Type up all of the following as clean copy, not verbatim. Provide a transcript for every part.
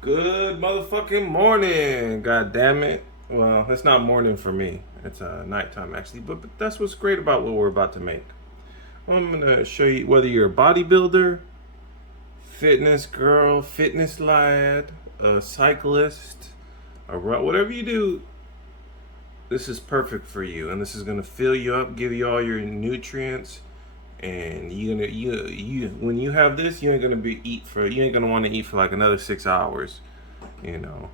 Good motherfucking morning. God damn it. Well, it's not morning for me. It's nighttime actually, but that's what's great about what we're about to make. I'm gonna show you whether you're a bodybuilder, fitness girl, fitness lad, a cyclist, whatever you do. This is perfect for you, and this is gonna fill you up, give you all your nutrients, and you when you have this, you ain't gonna want to eat for like another 6 hours, you know.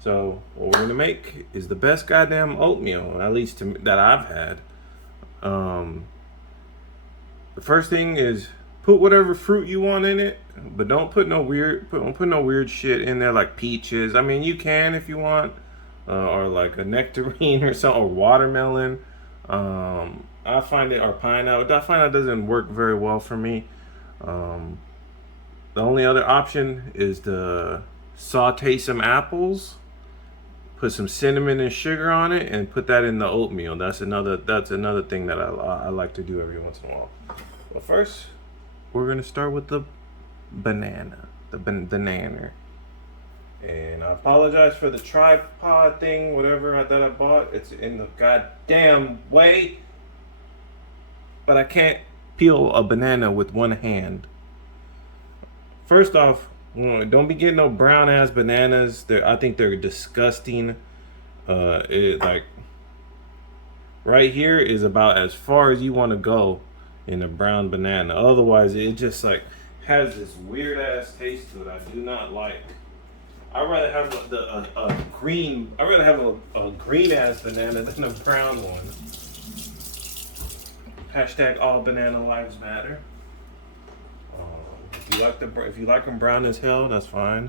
So what we're gonna make is the best goddamn oatmeal, at least that I've had. Um, the first thing is put whatever fruit you want in it, but don't put no weird shit in there like peaches. I mean, you can if you want, or like a nectarine or something, or watermelon. I find it or pineapple. I find it doesn't work very well for me. Um, the only other option is to saute some apples, put some cinnamon and sugar on it, and put that in the oatmeal. That's another thing that I like to do every once in a while. But first, we're gonna start with the banana, banana. And I apologize for the tripod thing, whatever that I bought. It's in the goddamn way. But I can't peel a banana with one hand. First off, don't be getting no brown ass bananas. I think they're disgusting. Like right here is about as far as you want to go in a brown banana. Otherwise, it just like has this weird ass taste to it. I do not like. I'd rather have a green. I'd rather have a green ass banana than a brown one. Hashtag all banana lives matter. If you like them brown as hell, that's fine.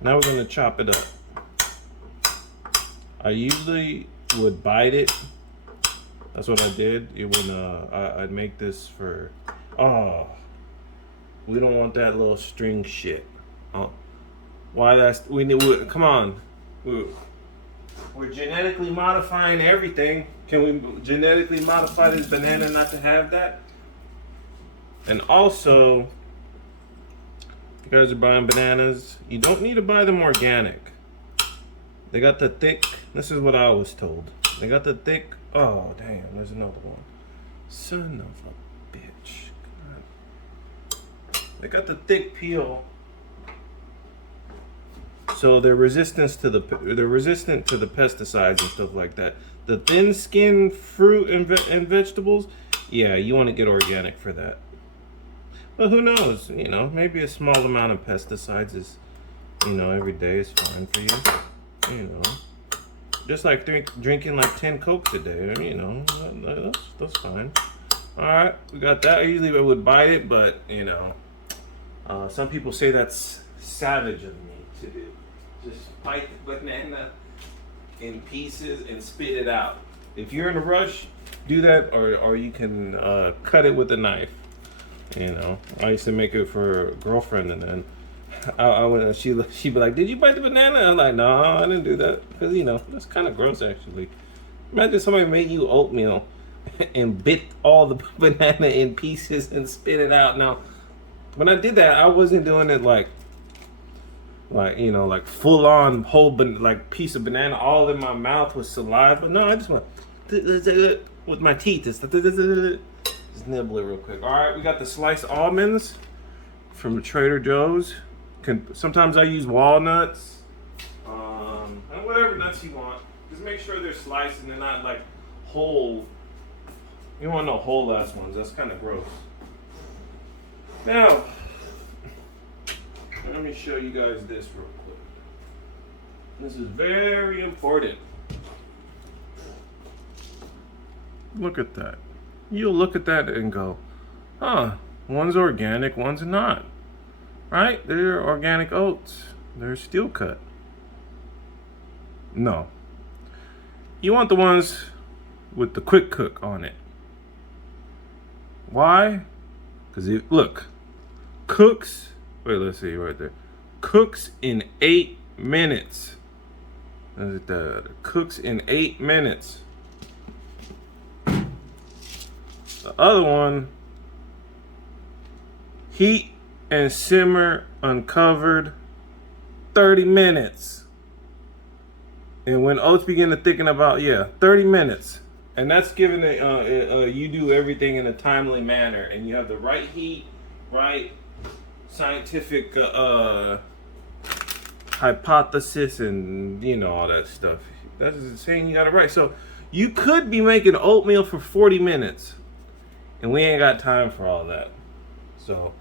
Now we're gonna chop it up. I usually would bite it. That's what I did. I'd make this for. Oh, we don't want that little string shit. Oh, why that's we need? Come on, we're genetically modifying everything. Can we genetically modify this banana not to have that? And also, if you guys are buying bananas, you don't need to buy them organic. They got the thick. This is what I was told. They got the thick. Oh damn! There's another one. Son of a bitch. God. They got the thick peel, so they're resistant to the pesticides and stuff like that. The thin skin fruit and vegetables, yeah, you want to get organic for that. But who knows? You know, maybe a small amount of pesticides is, every day is fine for you. You know, just like drinking like 10 Cokes a day. That's fine. All right, we got that. I usually would bite it, but some people say that's savage of me to do. Just bite the banana in pieces and spit it out. If you're in a rush, do that, or you can cut it with a knife. I used to make it for a girlfriend, and then she'd be like, "Did you bite the banana?" I'm like, "No, I didn't do that," because that's kind of gross actually. Imagine somebody made you oatmeal and bit all the banana in pieces and spit it out. Now, when I did that, I wasn't doing it like full on whole piece of banana all in my mouth with saliva. No, I just went with my teeth. Just nibble it real quick. All right, we got the sliced almonds from Trader Joe's. Sometimes I use walnuts, and whatever nuts you want. Just make sure they're sliced and they're not like whole. You don't want no whole ass ones. That's kind of gross. Now, let me show you guys this real quick. This is very important. Look at that. You'll look at that and go, huh, one's organic, one's not. Right? They're organic oats. They're steel cut. No. You want the ones with the quick cook on it. Why? Because look, cooks. Wait, let's see right there. Cooks in 8 minutes. Cooks in 8 minutes. The other one, heat and simmer uncovered 30 minutes. And when oats begin to thicken about, 30 minutes. And that's given you do everything in a timely manner. And you have the right heat, right scientific hypothesis, and you know, all that stuff. That's saying you got it right. So you could be making oatmeal for 40 minutes. And we ain't got time for all that. So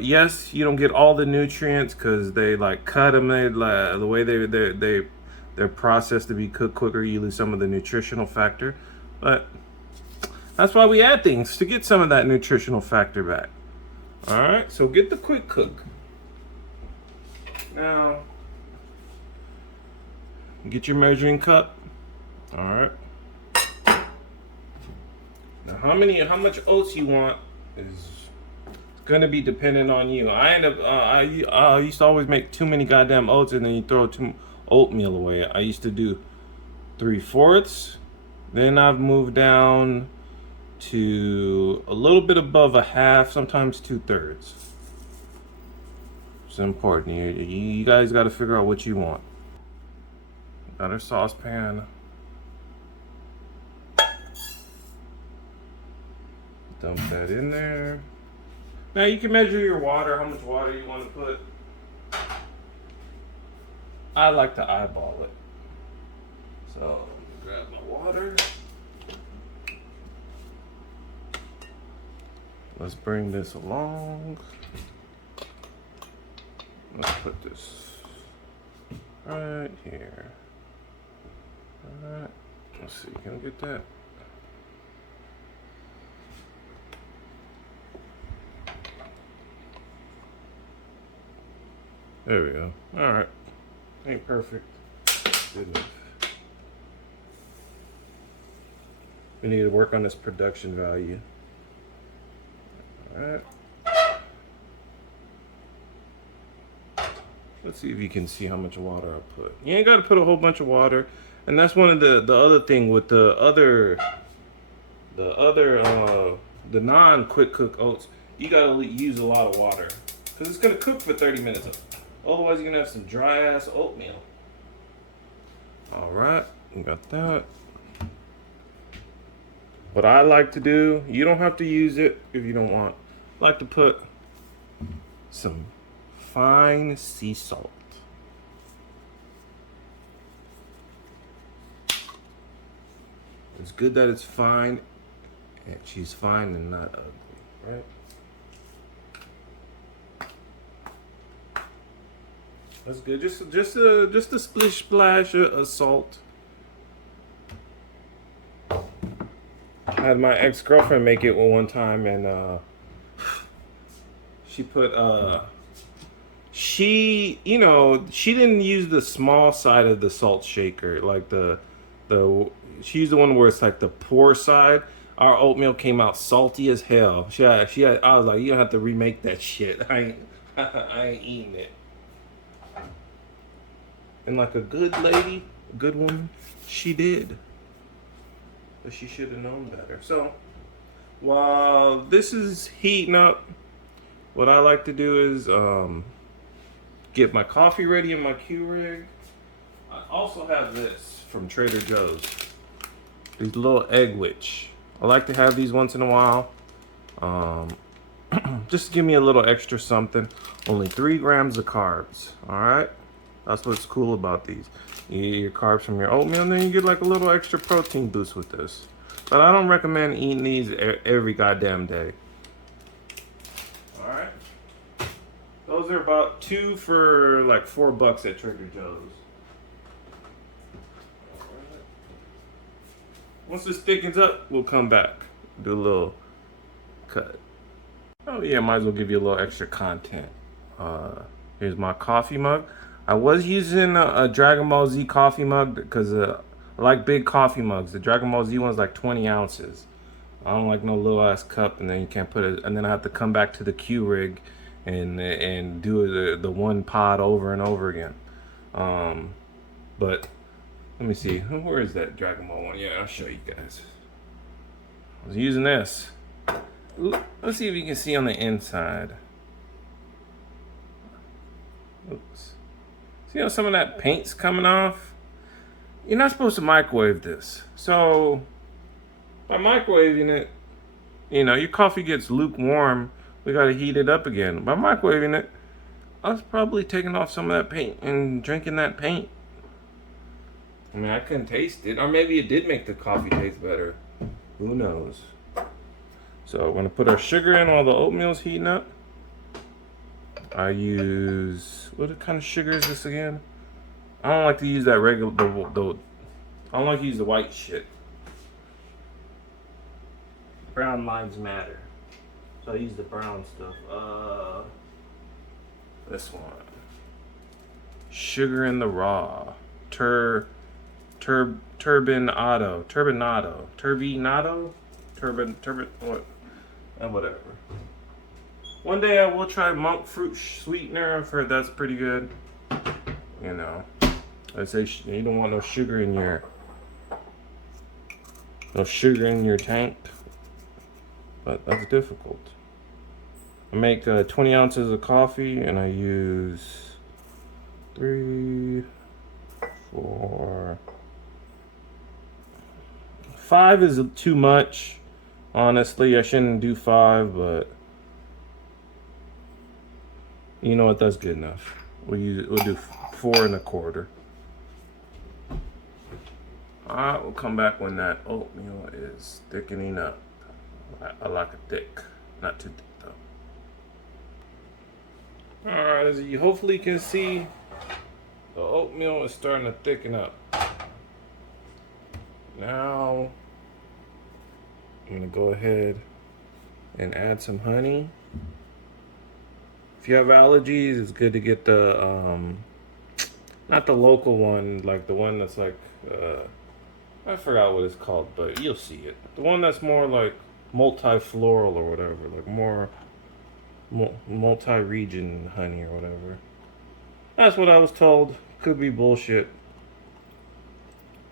yes, you don't get all the nutrients because they like cut them. The way they're processed to be cooked quicker, you lose some of the nutritional factor. But that's why we add things, to get some of that nutritional factor back. All right, so get the quick cook. Now, get your measuring cup. All right. Now, how much oats you want is gonna be dependent on you. I used to always make too many goddamn oats, and then you throw oatmeal away. I used to do 3/4. Then I've moved down to a little bit above a half, sometimes 2/3. It's important. You guys got to figure out what you want. Got our saucepan. Dump that in there. Now you can measure your water, how much water you want to put. I like to eyeball it. So, grab my water. Let's bring this along. Let's put this right here. Alright. Let's see, can we get that? There we go. Alright. Ain't perfect. Good enough. We need to work on this production value. Alright. Let's see if you can see how much water I put. You ain't got to put a whole bunch of water. And that's one of the other thing with the non-quick cook oats. You got to use a lot of water. Because it's going to cook for 30 minutes. Otherwise, you're going to have some dry-ass oatmeal. Alright, we got that. What I like to do, you don't have to use it if you don't want. I like to put some fine sea salt. It's good that it's fine, and she's fine and not ugly, right? That's good. Just a splish splash of salt. I had my ex-girlfriend make it one time, and she put she didn't use the small side of the salt shaker, like she used the one where it's like the pour side. Our oatmeal came out salty as hell. I was like, you don't have to remake that shit. I ain't eating it. And like a good lady, a good woman, she did. But she should have known better. So, while this is heating up, what I like to do is get my coffee ready in my Keurig. I also have this from Trader Joe's. These little egg which. I like to have these once in a while. Just to give me a little extra something. Only 3 grams of carbs. Alright? That's what's cool about these. You get your carbs from your oatmeal, and then you get like a little extra protein boost with this. But I don't recommend eating these every goddamn day. Alright. Those are about 2 for like $4 at Trader Joe's. Alright. Once this thickens up, we'll come back. Do a little cut. Oh yeah, might as well give you a little extra content. Here's my coffee mug. I was using a Dragon Ball Z coffee mug because I like big coffee mugs. The Dragon Ball Z one's like 20 ounces. I don't like no little ass cup, and then you can't put it. And then I have to come back to the Keurig and do the one pod over and over again. But let me see. Where is that Dragon Ball one? Yeah, I'll show you guys. I was using this. Let's see if you can see on the inside. Oops. See how some of that paint's coming off? You're not supposed to microwave this. So by microwaving it, your coffee gets lukewarm. We gotta heat it up again. By microwaving it, I was probably taking off some of that paint and drinking that paint. I mean, I couldn't taste it. Or maybe it did make the coffee taste better. Who knows? So we're gonna put our sugar in while the oatmeal's heating up. I use, what kind of sugar is this again? I don't like to use that regular, I don't like to use the white shit. Brown lives matter. So I use the brown stuff. This one. Sugar in the raw. Turbinado, what? Whatever. One day I will try monk fruit sweetener. I've heard that's pretty good. I say you don't want no sugar in your tank, but that's difficult. I make 20 ounces of coffee and I use 3, 4, 5 is too much. Honestly, I shouldn't do 5, but you know what? That's good enough. We'll do 4 1/4. Alright, we'll come back when that oatmeal is thickening up. I like it thick, not too thick though. Alright, as you hopefully can see, the oatmeal is starting to thicken up. Now, I'm going to go ahead and add some honey. If you have allergies, it's good to get the, not the local one, like the one that's like, I forgot what it's called, but you'll see it. The one that's more like multi-floral or whatever, like more multi-region honey or whatever. That's what I was told. Could be bullshit.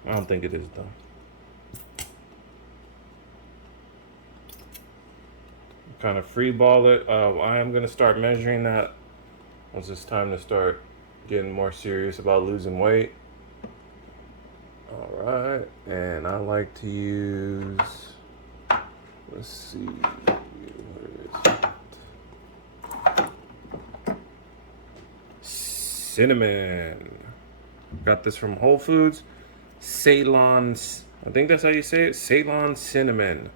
I don't think it is though. Kind of free ball it. I am gonna start measuring that once it's time to start getting more serious about losing weight. All right, and I like to use. Let's see. Where is it? Cinnamon. Got this from Whole Foods. Ceylon. I think that's how you say it. Ceylon cinnamon.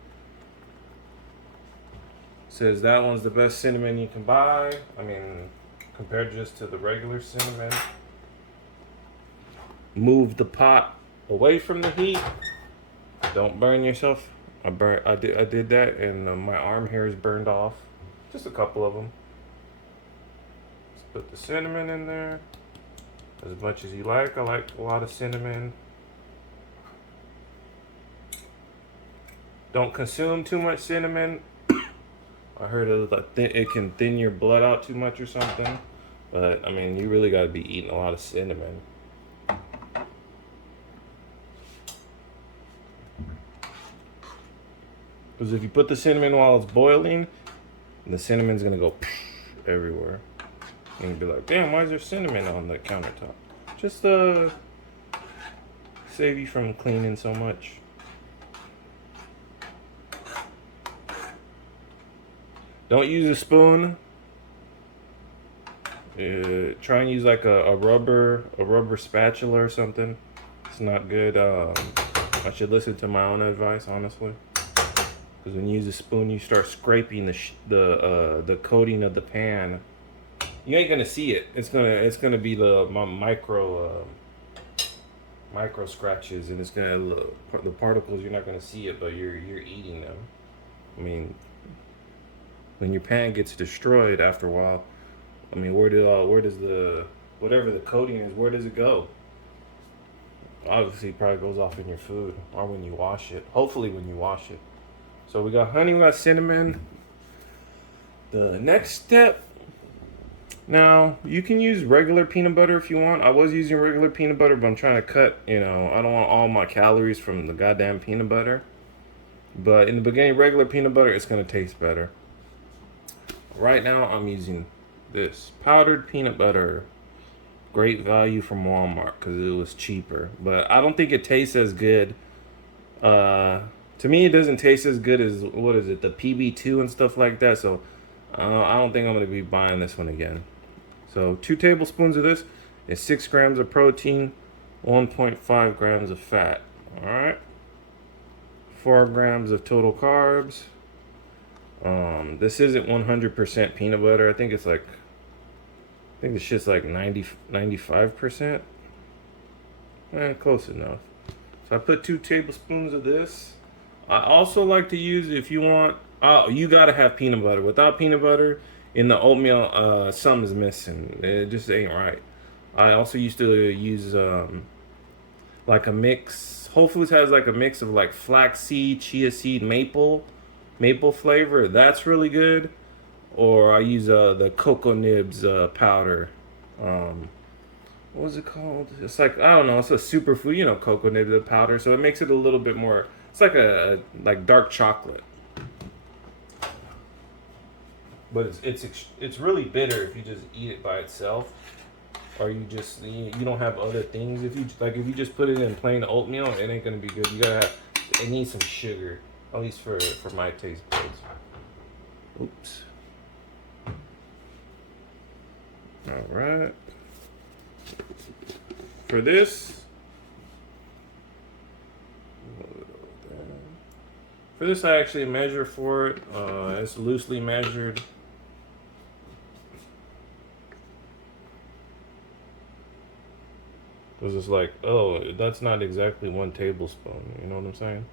Says that one's the best cinnamon you can buy. I mean, compared just to the regular cinnamon. Move the pot away from the heat. Don't burn yourself. I did that, and my arm hairs burned off. Just a couple of them. Let's put the cinnamon in there as much as you like. I like a lot of cinnamon. Don't consume too much cinnamon. I heard it can thin your blood out too much or something. But, I mean, you really got to be eating a lot of cinnamon. Because if you put the cinnamon while it's boiling, the cinnamon's going to go everywhere. And you'll be like, damn, why is there cinnamon on the countertop? Just save you from cleaning so much. Don't use a spoon. Try and use like a rubber spatula or something. It's not good. I should listen to my own advice, honestly. Because when you use a spoon, you start scraping the coating of the pan. You ain't gonna see it. It's gonna be the micro scratches, and it's gonna the particles. You're not gonna see it, but you're eating them. I mean, when your pan gets destroyed after a while, I mean, where does the whatever the coating is, where does it go? Obviously, it probably goes off in your food or when you wash it. Hopefully, when you wash it. So we got honey, we got cinnamon. The next step. Now, you can use regular peanut butter if you want. I was using regular peanut butter, but I'm trying to cut, I don't want all my calories from the goddamn peanut butter. But in the beginning, regular peanut butter, it's going to taste better. Right now, I'm using this powdered peanut butter. Great value from Walmart because it was cheaper. But I don't think it tastes as good. To me, it doesn't taste as good as, what is it, the PB2 and stuff like that. So I don't think I'm going to be buying this one again. So 2 tablespoons of this is 6 grams of protein, 1.5 grams of fat. All right. 4 grams of total carbs. This isn't 100% peanut butter. I think it's like, I think this shit's like 95%. Close enough. So I put 2 tablespoons of this. I also like to use, if you want, you gotta have peanut butter. Without peanut butter in the oatmeal, something's missing. It just ain't right. I also used to use like a mix. Whole Foods has like a mix of like flaxseed, chia seed, maple flavor. That's really good. Or I use the cocoa nibs powder. What was it called? It's like, I don't know. It's a superfood, you know, cocoa nibs powder. So it makes it a little bit more. It's like a like dark chocolate. But it's really bitter if you just eat it by itself, or you don't have other things. If you just put it in plain oatmeal, it ain't gonna be good. It needs some sugar, at least for my taste buds. Oops. All right. For this, I actually measure for it. It's loosely measured. Because it's like, oh, that's not exactly 1 tablespoon. You know what I'm saying?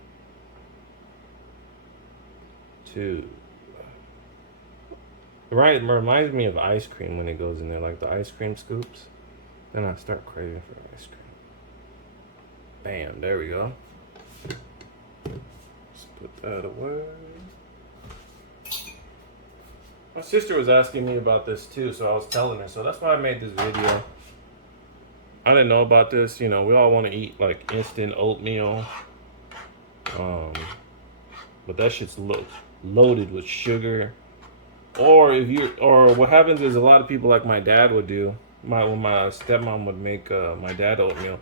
2. Right, it reminds me of ice cream when it goes in there, like the ice cream scoops. Then I start craving for ice cream. Bam, there we go. Let's put that away. My sister was asking me about this too, so I was telling her. So that's why I made this video. I didn't know about this. You know, we all want to eat like instant oatmeal. But that shit's loaded with sugar. Or what happens is a lot of people, like my dad would do. When my stepmom would make my dad oatmeal,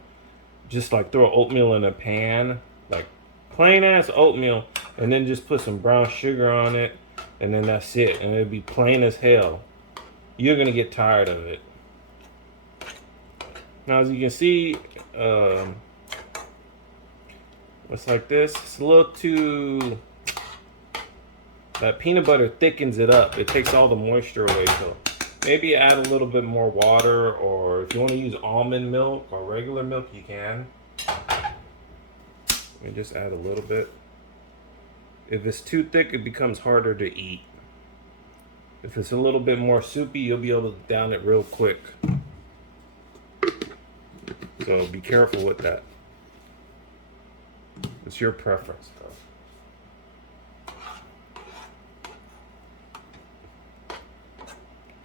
just like throw oatmeal in a pan, like plain ass oatmeal, and then just put some brown sugar on it, and then that's it, and it'd be plain as hell. You're gonna get tired of it. Now, as you can see, it's like this. It's a little too. That peanut butter thickens it up. It takes all the moisture away. So maybe add a little bit more water, or if you want to use almond milk or regular milk, you can. Let me just add a little bit. If it's too thick, it becomes harder to eat. If it's a little bit more soupy, you'll be able to down it real quick. So be careful with that. It's your preference, though.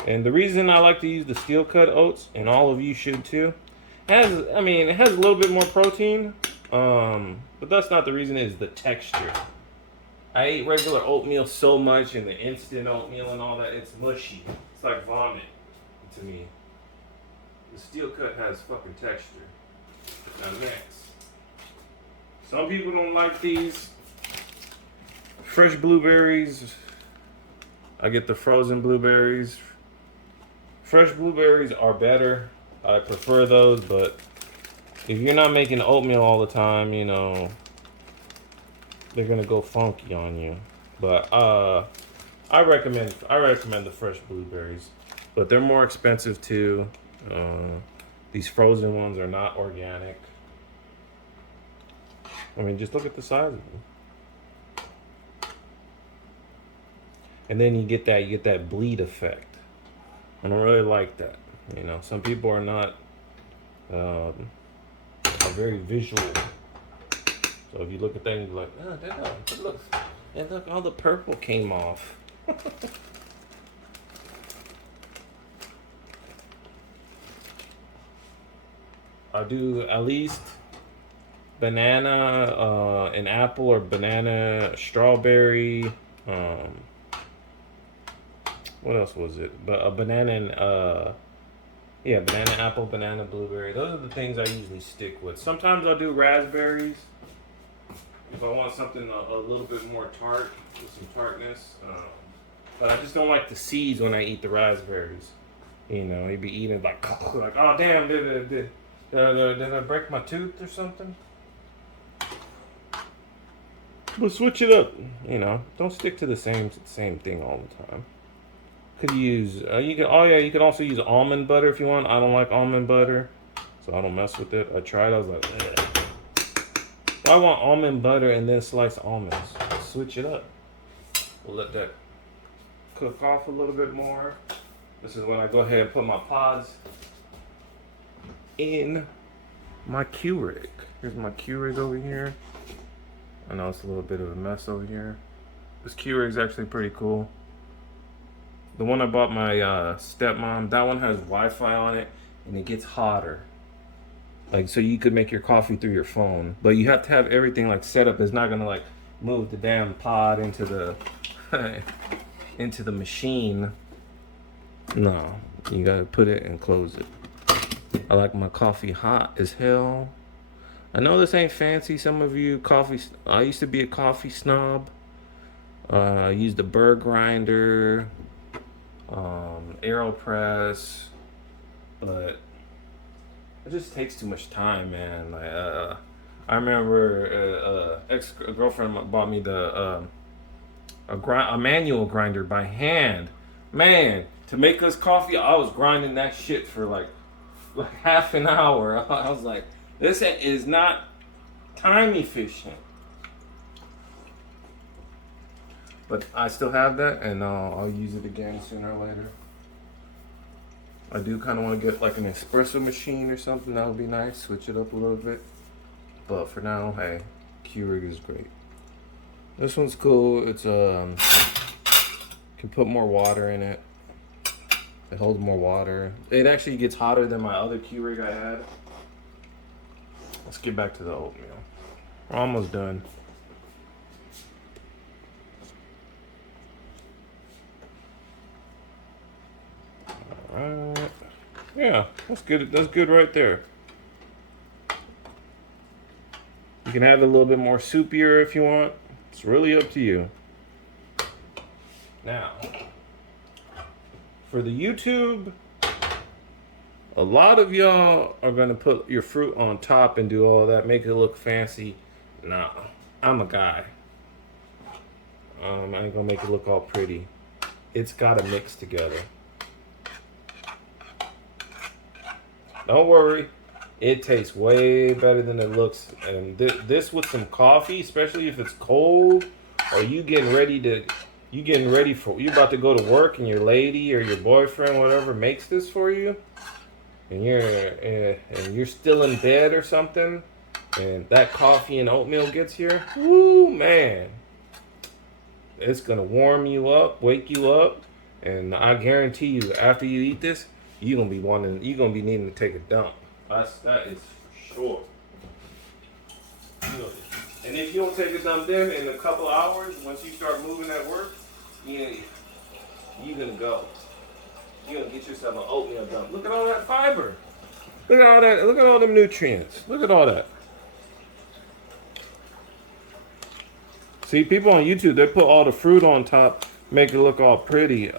And the reason I like to use the steel cut oats, and all of you should too, it has a little bit more protein, but that's not the reason. It's the texture. I ate regular oatmeal so much, and the instant oatmeal and all that, it's mushy. It's like vomit to me. The steel cut has fucking texture. Now next, some people don't like these fresh blueberries. I get the frozen blueberries. Fresh blueberries are better. I prefer those, but if you're not making oatmeal all the time, you know, they're gonna go funky on you. But I recommend the fresh blueberries, but they're more expensive too. These frozen ones are not organic. I mean, just look at the size of them. And then you get that bleed effect. I don't really like that. You know, some people are not are very visual. So if you look at that and you're like, oh, look, all the purple came off. I do at least banana, an apple, or banana, strawberry. What else was it? But a banana and Yeah, banana, apple, banana, blueberry. Those are the things I usually stick with. Sometimes I'll do raspberries if I want something a little bit more tart, with some tartness. But I just don't like the seeds when I eat the raspberries. You know, you'd be eating like oh damn, did I break my tooth or something? But switch it up. You know, don't stick to the same thing all the time. Could use you can also use almond butter if you want. I don't like almond butter, so I don't mess with it. I tried. I was like, ugh. I want almond butter and then sliced almonds. Switch it up. We'll let that cook off a little bit more. This is when I go ahead and put my pods in my Keurig. Here's my Keurig over here. I know it's a little bit of a mess over here. This Keurig is actually pretty cool. The one I bought my stepmom, that one has Wi-Fi on it, and it gets hotter. Like, so you could make your coffee through your phone, but you have to have everything like set up. It's not gonna like move the damn pod into the into the machine. No, you gotta put it and close it. I like my coffee hot as hell. I know this ain't fancy. Some of you I used to be a coffee snob. I used the burr grinder. AeroPress, but it just takes too much time, man. Like, I remember ex-girlfriend bought me a manual grinder by hand. Man, to make us coffee, I was grinding that shit for like half an hour. I was like, this is not time efficient. But I still have that, and I'll use it again sooner or later. I do kind of want to get like an espresso machine or something. That would be nice. Switch it up a little bit. But for now, hey, Keurig is great. This one's cool. It's can put more water in it. It holds more water. It actually gets hotter than my other Keurig I had. Let's get back to the oatmeal. We're almost done. Alright. Yeah, that's good. That's good right there. You can have it a little bit more soupier if you want. It's really up to you. Now, for the YouTube, a lot of y'all are gonna put your fruit on top and do all that, make it look fancy. Nah, I'm a guy. I ain't gonna make it look all pretty. It's gotta mix together. Don't worry, it tastes way better than it looks. And this with some coffee, especially if it's cold, or you about to go to work, and your lady or your boyfriend, whatever, makes this for you, and you're still in bed or something, and that coffee and oatmeal gets here. Woo, man, it's gonna warm you up, wake you up, and I guarantee you, after you eat this, you're gonna be needing to take a dump. That is for sure. And if you don't take a dump then, in a couple hours, once you start moving at work, you're gonna go. You're gonna get yourself an oatmeal dump. Look at all that fiber. Look at all that. Look at all them nutrients. Look at all that. See, people on YouTube, they put all the fruit on top, make it look all pretty.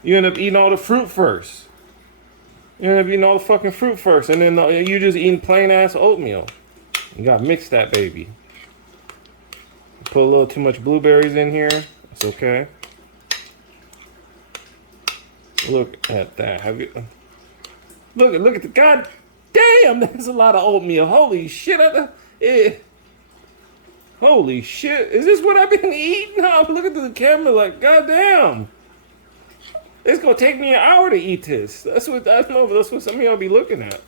You end up eating all the fruit first. You end up eating all the fucking fruit first, and then you just eating plain ass oatmeal. You gotta mix that baby. Put a little too much blueberries in here. It's okay. Look at that. Look at the god damn. That's a lot of oatmeal. Holy shit! Holy shit! Is this what I've been eating? I'm looking to the camera like, goddamn. It's gonna take me an hour to eat this. That's what some of y'all be looking at.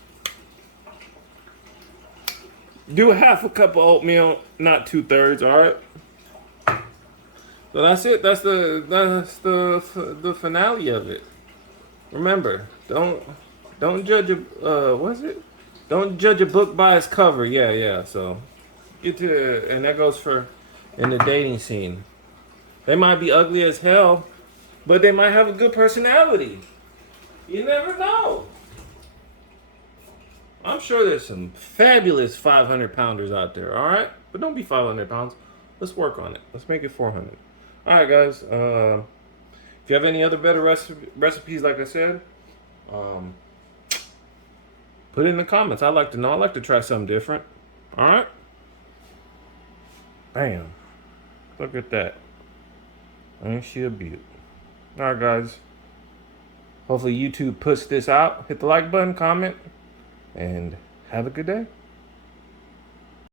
Do half a cup of oatmeal, not 2/3. All right. So that's it. That's the finale of it. Remember, don't judge Don't judge a book by its cover. Yeah. So and that goes for in the dating scene. They might be ugly as hell, but they might have a good personality. You never know. I'm sure there's some fabulous 500 pounders out there, all right? But don't be 500 pounds. Let's work on it. Let's make it 400. All right, guys. If you have any other better recipes, like I said, put it in the comments. I'd like to know. I'd like to try something different. All right? Bam. Look at that. Ain't she a beaut? All right, guys. Hopefully YouTube puts this out. Hit the like button, comment, and have a good day.